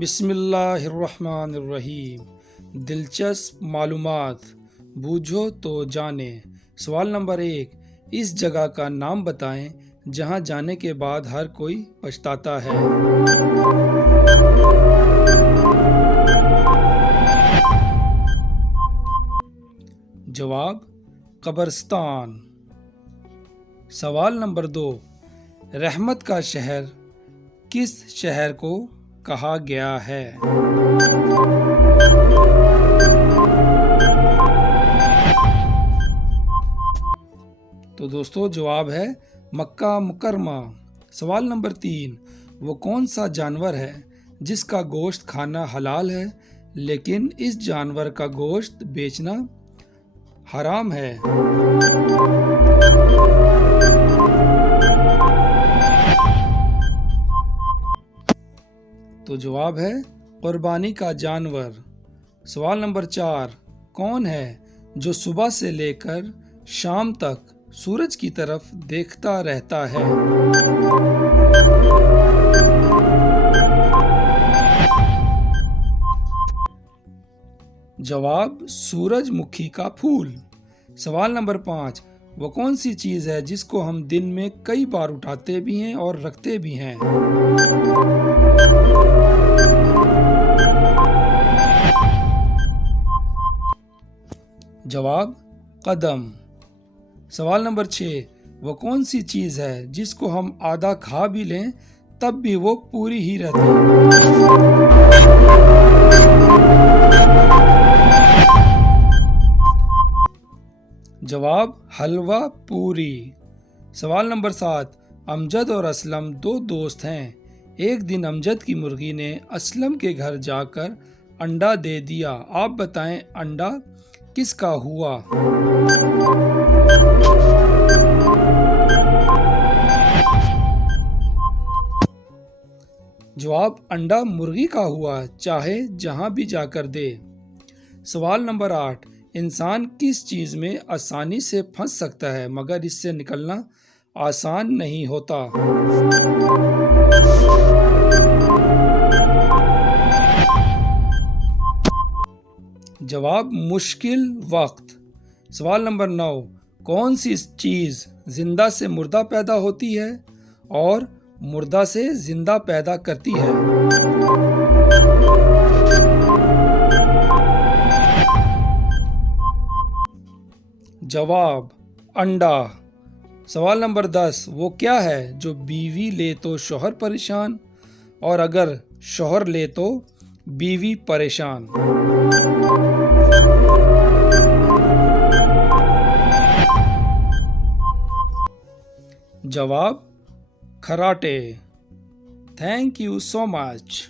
बिस्मिल्लाहिर्रहमानिर्रहीम। दिलचस्प मालूमात, बूझो तो जाने। सवाल नंबर 1, इस जगह का नाम बताएं जहां जाने के बाद हर कोई पछताता है। जवाब कब्रिस्तान। सवाल नंबर 2, रहमत का शहर किस शहर को कहा गया है? तो दोस्तों जवाब है मक्का मुकरमा। सवाल नंबर 3, वो कौन सा जानवर है जिसका गोश्त खाना हलाल है लेकिन इस जानवर का गोश्त बेचना हराम है? तो जवाब है कुर्बानी का जानवर। सवाल नंबर 4, कौन है जो सुबह से लेकर शाम तक सूरज की तरफ देखता रहता है? जवाब सूरजमुखी का फूल। सवाल नंबर 5, वो कौन सी चीज़ है जिसको हम दिन में कई बार उठाते भी हैं और रखते भी हैं? जवाब कदम। सवाल नंबर 6, वो कौन सी चीज़ है जिसको हम आधा खा भी लें तब भी वो पूरी ही रहती है? जवाब हलवा पूरी। सवाल नंबर 7, अमजद और असलम दो दोस्त हैं। एक दिन अमजद की मुर्गी ने असलम के घर जाकर अंडा दे दिया। आप बताएं अंडा किसका हुआ? जवाब अंडा मुर्गी का हुआ, चाहे जहां भी जाकर दे। सवाल नंबर 8, इंसान किस चीज में आसानी से फंस सकता है मगर इससे निकलना आसान नहीं होता? जवाब मुश्किल वक्त। सवाल नंबर 9, कौन सी चीज जिंदा से मुर्दा पैदा होती है और मुर्दा से जिंदा पैदा करती है? जवाब अंडा। सवाल नंबर 10, वो क्या है जो बीवी ले तो शौहर परेशान और अगर शौहर ले तो बीवी परेशान? जवाब खराटे। Thank you so much.